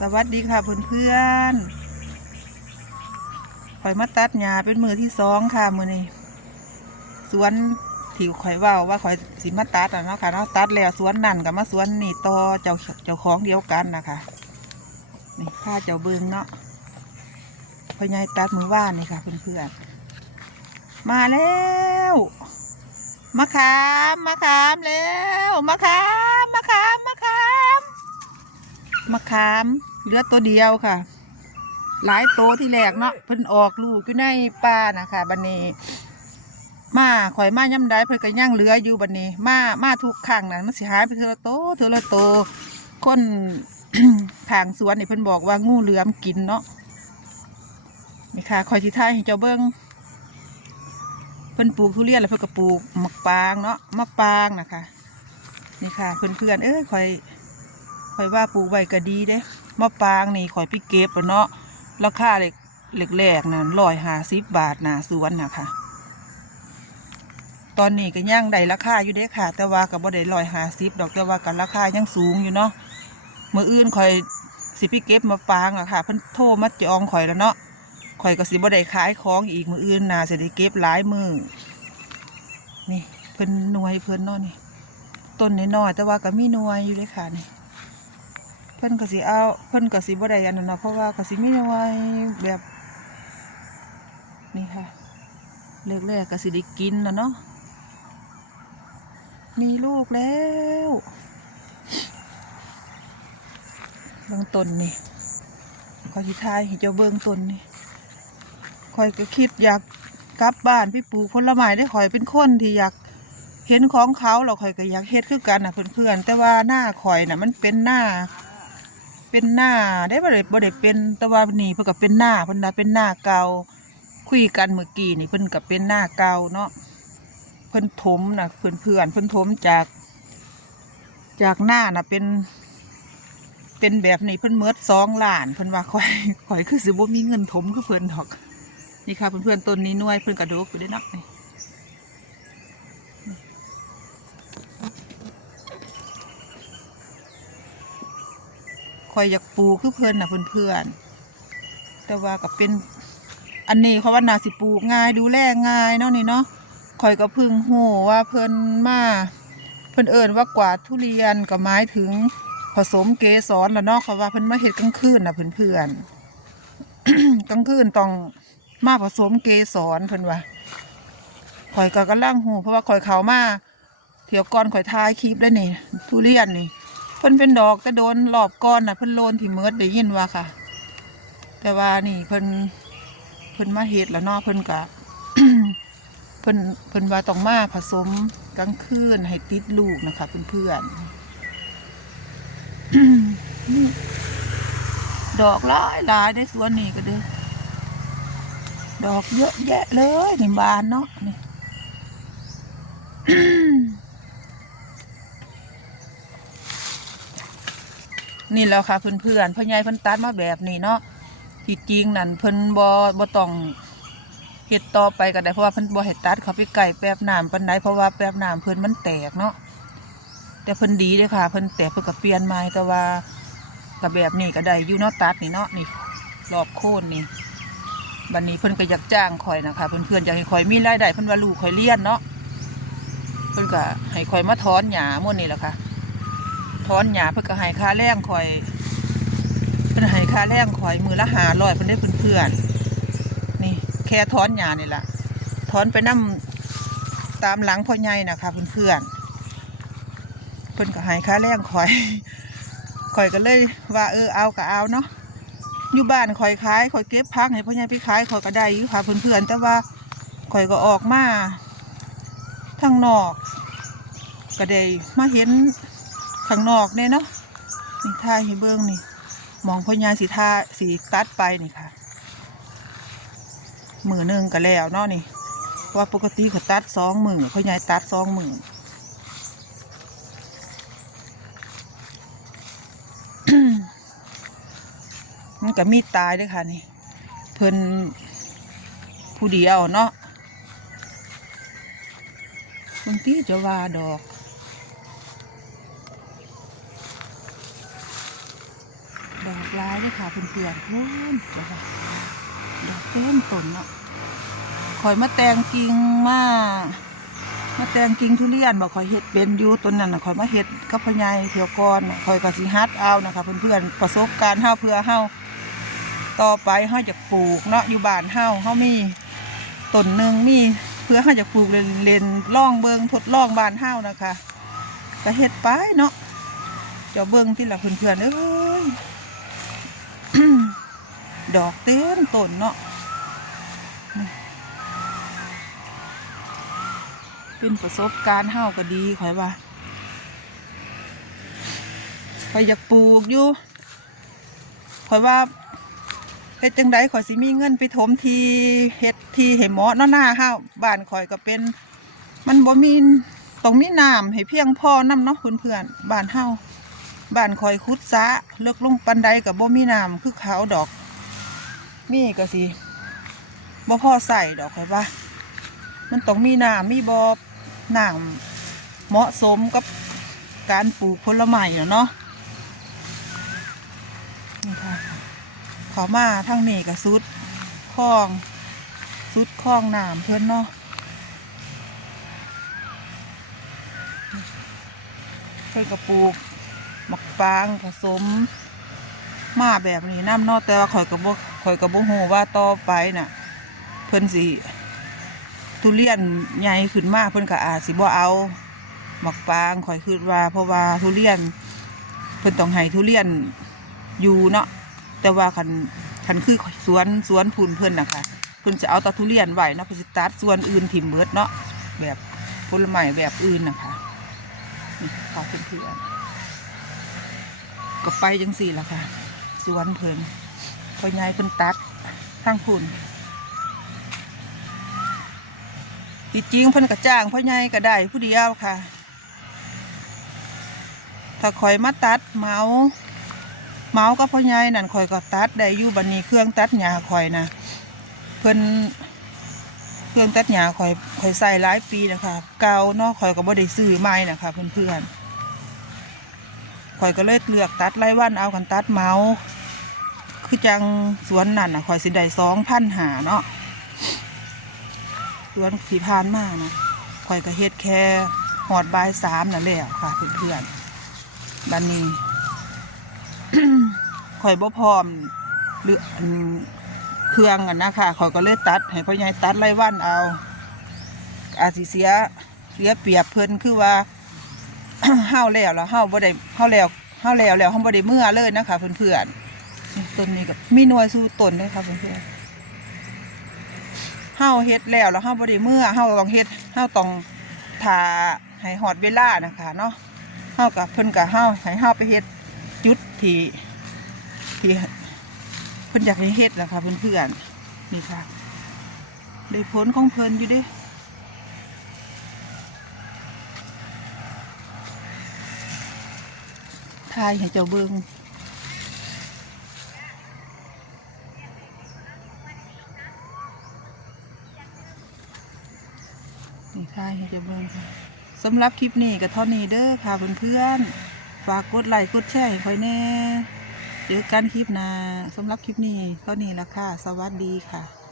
สวัสดีค่ะเพื่อนเพื่อนๆข่อยมาตัดหญ้าเป็นมือที่สองค่ะมือนี้สวนที่ข่อยว่าว่าข่อยสิมาตัดอะเนาะค่ะเนาะตัดแล้วสวนนั่นกับมาสวนนี่ต่อเจ้าเจ้าของเดียวกันนะคะนี่ข้าเจ้าเบิงเนาะพ่อใหญ่ตัดมือว่านนี่ค่ะเพื่อนเพื่อนๆมาแล้วมะขามมะขามแล้วมะขาม มะขามเหลือตัวเดียวค่ะ หลายโตวที่แรกเนาะเพิ่นออกลูกอยู่ในป่านะคะบันนี้ มาข่อยมาย่ำได้เพิ่นก็ย่างเหลืออยู่บันนี้ มามาทุกครั้งนั้นมันสิหายไปเทอละโตเทอละโตคนทางสวนนี่เพิ่นบอกว่างูเหลือมกินเนาะนี่ค่ะข่อยที่ท้ายให้เจ้าเบิ้งเพิ่นปลูกทุเรียนแล้วเพิ่นก็ปลูกมะปรางเนาะมะปรางนะคะนี่ค่ะเพื่อนๆเอ้ยข่อย ข่อยว่าปลูกไว้ก็ดีเด้มะปรางนี่ข่อยไปเก็บแล้วเนาะราคาเล็กเล็กแรกนะร้อยห้าสิบบาทนะสวนนะคะตอนนี้ก็ย่างได้ราคาอยู่เด้ค่ะ แต่ว่าก็บ่ได้ร้อยห้าสิบดอกแต่ว่ากันราคายังสูงอยู่เนาะเมื่ออื่นข่อยสิไปเก็บมะปรางอะค่ะเพิ่นโทรมาจองข่อยแล้วเนาะข่อยก็สิบ่ได้ขายของอีกมื้ออื่นนาสิได้เก็บหลายมือนี่เพิ่นหน่วยเพิ่นเนาะนี่ต้นน้อยๆแต่ว่าก็มีหน่วยอยู่เลยค่ะนี่ พิ่นก็สิเอาเพิ่นก็สิบ่ได้อันนั้นเนาะเพราะว่าก็สิมีไว้แบบนี่ค่ะเลิกแรกก็สิได้กินแล้วเนาะมีลูกแล้วเบิ่งต้นนี่ขอยสิทายให้เจ้าเบิ่งต้นนี่ข่อยก็คิดอยากกลับบ้านพี่ปลูกผลไม้ได้ข่อยเป็นคนที่อยากเห็นของเขาเราข่อยก็อยากเฮ็ดคือกันน่ะเพื่อนๆแต่ว่าหน้าข่อยน่ะมันเป็นหน้า เป็นหน้าได้บ่ได้บ่ได้เป็นแต่ว่านี่เพิ่นก็เป็นหน้าเพิ่นน่ะเป็นหน้าเก่าคุยกันเมื่อกี้นี่เพิ่นก็เป็นหน้าเก่าเนาะเพิ่นถมน่ะเพื่อนเพื่อนเพิ่นถมจาก จากหน้าน่ะเป็น เป็นแบบนี้เพิ่นเมิดสองล้านเพิ่นว่าข่อยข่อยคือสิบ่มีเงินถมคือเพิ่นดอก นี่ค่ะเพื่อนๆต้นนี้น่วยเพิ่นกระดกอยู่ได้นาะนี่ ข่อยอยากปลูกคือเพิ่อนน่ะเพื่อนๆแต่ว่าก็เป็นอันนี้เขาว่านาสิปลูกง่ายดูแลง่ายเนาะนี่เนาะข่อยก็พึ่งหูว่าเพิ่นมาเพิ่นเอิ้นว่ากวาดทุเรียนก็หมายถึงผสมเกสรแล้วเนาะเขาว่าเพิ่นมาเฮ็ดกลางคืนน่ะเพื่อนกลางคืนต้องมาผสมเกสรเพิ่นว่าข่อยก็กำลังหูเพราะว่าข่อยเขามาเที่ยวก่อนข่อยทายคลิปได้นี่ทุเรียนนี่ พิ่นเป็นดอกแต่โดนรอบก้อนน่ะเพิ่นโลนที่เมิดได้ยินว่าค่ะ แต่ว่านี่เพิ่นเพิ่นมาเฮ็ดแล้วเนาะเพิ่นกะเพิ่นเพิ่นว่าต้องมาผสมกลางคืนให้ติดลูกนะคะเพื่อนๆดอกหลายหลายในสวนนี่ก็เด้อดอกเยอะแยะเลยในบานเนาะนี่ นี่แล้วค่ะเพื่อนๆพ่อใหญ่เพิ่นตัดมาแบบนี้เนาะที่จริงนั่นเพิ่นบ่บ่ต้องเฮ็ดต่อไปก็ได้เพราะว่าเพิ่นบ่ให้ตัดเขาไปไก่แป๊บน้ำปานใดเพราะว่าแป๊บน้ำเพิ่นมันแตกเนาะแต่เพิ่นดีเด้อค่ะเพิ่นแตกเพิ่นก็เปลี่ยนใหม่แต่ว่าก็แบบนี้ก็ได้อยู่เนาะตัดนี่เนาะนี่รอบโค่นนี่บัดนี้เพิ่นก็อยากจ้างข่อยนะคะเพื่อนๆอยากให้ข่อยมีรายได้เพิ่นว่าลูกข่อยเรียนเนาะเพิ่นก็ให้ข่อยมาถอนหญ้าหมดนี่แหละค่ะ ถอนหญ้าเพื่อก็ให้ค่าแรงข่อยเพิ่นให้ค่าแรงข่อยมือละหาร้อยเพิ่อนได้เพื่อนๆนี่แค่ถอนหญ้านี่แหละถอนไปนํตามหลังพ่อใหญ่นะคะเพื่อนๆเพิ่นก็ให้ค่าแรงข่อยข่อยก็เลยว่าเออเอาก็เอาเนาะอยู่บ้านข่อยขายข่อยเก็บพักให้พ่อใหญ่ไปขายข่อยก็ได้อยู่ค่ะเพื่อนๆแต่ว่าข่อยก็ออกมาทางนอก ก็ได้มาเห็น ข้างนอกเนี่ยเนาะนี่ท่าให้เบิ้งนี่มองพญาสีท่าสีตัดไปนี่ค่ะมือหนึ่งก็แล้วเนาะนี่ว่าปกติเขาตัดสองมือพญาตัดสองมือมันก็มีตายด้วยค่ะนี่ เพิ่นผู้เดียวเนาะบางทีจะว่าดอก ดอกหลายเลยค่ะเพื่อนๆนู่นเดี๋ยวค่ะดอกเต็มต้นเนาะคอยมาแตงกิ่งมามาแตงกิ่งทุเรียนบอกคอยเฮ็ดเป็นอยู่ต้นนั้นนะคอยมาเฮ็ดกับพ่อใหญ่เที่ยวกอนน่ะคอยก็สิฮัดเอานะคะเพื่อนๆประสบการณ์เฮาเพื่อเฮาต่อไปเฮาจะปลูกเนาะอยู่บ้านเฮาเฮามีต้นหนึ่งมีเพื่อเฮาจะปลูกเล่นล่องเบิงทดลองบ้านเฮานะคะก็เฮ็ดไปเนาะเจ้าเบิ้งที่ละเพื่อนๆเอ้ย ดอกเต็มต้นเนาะเป็นประสบการณ์เฮาก็ดีข่อยว่าข่อยอยากปลูกอยู่ข่อยว่าเฮ็ดจังไดข่อยสิมีเงินไปถมทีเฮ็ดทีให้หมาะเนาะหน้าเฮาบ้านข่อยก็เป็น มันบ่มีต้องมีน้ำให้เพียงพอนํเนาะเพื่อนๆบ้านเฮา บ้านคอยคุดซะเลิกลงปันไดกับบ่มีน้ำคือเขาดอกมีก็สิบ่พอใส่ดอกคอยว่ามันต้องมีน้ำมีบ่อน้ำเหมาะสมกับการปลูกผลไม้เนาะนี่ค่ะขามาทางนี้กับสุดคลองสุดคลองน้ำเพิ่อนเนาะเพิ่นก็ปลูก หมักปางผสม มาแบบนี้น้ำนอแต่ว่าข่อยกับบ่ข่อยกับบ่ฮู้ว่าต่อไปน่ะ เพิ่นสิทุเรียนใหญ่ขึ้นมาเพิ่นก็อาจสิบ่เอาหมักปางข่อยคิดว่า เพราะว่าทุเรียน เพิ่นต้องให้ทุเรียนอยู่เนาะแต่ว่าคันคันคือสวนสวนพูนเพิ่นน่ะค่ะเพิ่นจะเอาตะทุเรียนไว้เนาะเพิ่นสิตัดส่วนอื่นถิ่มเบิดเนาะแบบผลไม้แบบอื่นน่ะค่ะนี่ขอเพื่อน ก็ไปจังสี่ละค่ะ สวนเพิ่นพ่อใหญ่เพิ่นตัดทางพุ่นติจริงเพิ่นก็จ้างพ่อใหญ่ก็ได้ผู้เดียวค่ะ ถ้าคอยมาตัดเมาเมาก็พ่อใหญ่นั่นคอยก็ตัดได้อยู่บันนี้เครื่องตัดหญ้าคอยนะเพิ่นเครื่องตัดหญ้าคอยคอยใส่หลายปีนะคะเก่าเนาะคอยก็บ่ได้ซื้อใหม่นะคะเพื่อนๆ ข่อยก็เลยเลือกตัดไล่วันเอากันตัดเมาส์คือจังสวนนั่นน่ะข่อยสิได้สองพันหาเนาะสวนสีพานมากนะข่อยก็เฮ็ดแค่หอดบายสามนั่นแหละค่ะเพื่อนๆบันนี้ข่อยบ่พร้อมหรืออันเครื่องกันนะค่ะข่อยก็เลยตัด ให้พ่อใหญ่ตัดไล่วันเอาอาจสิเสียเสียเปรียบเพิ่นคือว่า เฮาแล้วแล้วเฮาบ่ได้เฮาแล้วเฮาแล้วแล้วเฮาบ่ได้เมื่อเลยนะคะเพื่อนๆต้นนี้ก็มีหน่วยสู้ต้นเลยค่ะเพื่อนๆเฮาเฮ็ดแล้วแล้วเฮาบ่ได้เมื่อเฮาต้องเฮ็ดเฮาต้องทาให้ฮอดเวลานะคะเนาะเฮากับเพิ่นกับเฮาให้เฮาไปเฮ็ดจุดที่ที่เพิ่นอยากให้เฮ็ดแหละค่ะเพื่อนๆนี่ค่ะได้ผลของเพิ่นอยู่เด้ ทายให้เจ้าเบิงนี่ทายให้เจ้าเบิงค่ะสำหรับคลิปนี้ก็เท่านี้เด้อค่ะเพื่อนๆฝากกดไลค์กดแชร์ให้คอยแน่เจอกันคลิปหน้าสำหรับคลิปนี้เท่านี้ละค่ะ สวัสดีค่ะ